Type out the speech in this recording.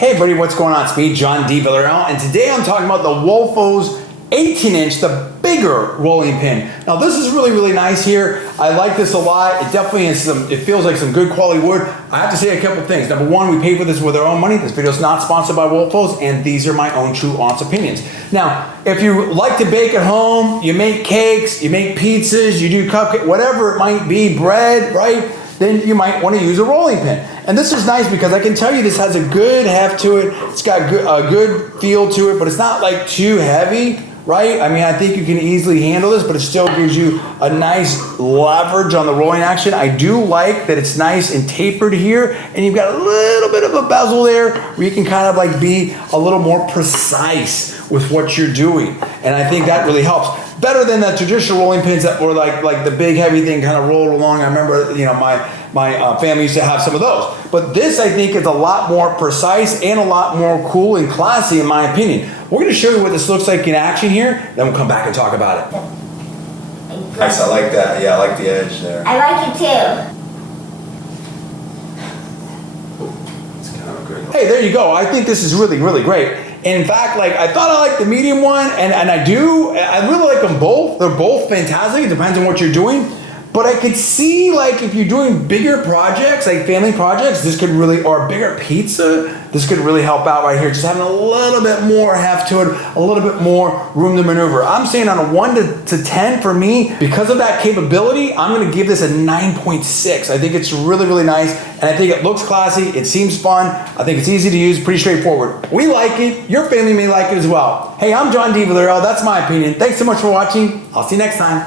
Hey everybody, what's going on? It's me, John D. Villarreal, and today I'm talking about the Walfos 18-inch, the bigger rolling pin. Now this is really, really nice here. I like this a lot. It definitely is it feels like some good quality wood. I have to say a couple things. Number one, we paid for this with our own money. This video is not sponsored by Walfos, and these are my own true honest opinions. Now, if you like to bake at home, you make cakes, you make pizzas, you do cupcakes, whatever it might be, bread, right? Then you might want to use a rolling pin. And this is nice because I can tell you this has a good heft to it. It's got a good feel to it, but it's not like too heavy, right? I mean, I think you can easily handle this, but it still gives you a nice leverage on the rolling action. I do like that it's nice and tapered here, and you've got a little bit of a bezel there where you can kind of like be a little more precise with what you're doing. And I think that really helps. Better than the traditional rolling pins that were like the big heavy thing kind of rolled along. I remember, you know, my family used to have some of those. But this, I think, is a lot more precise and a lot more cool and classy in my opinion. We're going to show you what this looks like in action here, then we'll come back and talk about it. Nice, I like that. Yeah, I like the edge there. I like it too. It's kind of a great. Hey, there you go. I think this is really, really great. In fact, like I thought I liked the medium one, and I do. I really like them both. They're both fantastic. It depends on what you're doing. But I could see, like, if you're doing bigger projects, like family projects, this could really, or a bigger pizza, this could really help out right here. Just having a little bit more heft to it, a little bit more room to maneuver. I'm saying on a 1 to 10 for me, because of that capability, I'm gonna give this a 9.6. I think it's really, really nice, and I think it looks classy, it seems fun, I think it's easy to use, pretty straightforward. We like it, your family may like it as well. Hey, I'm John D. Villarreal, that's my opinion. Thanks so much for watching. I'll see you next time.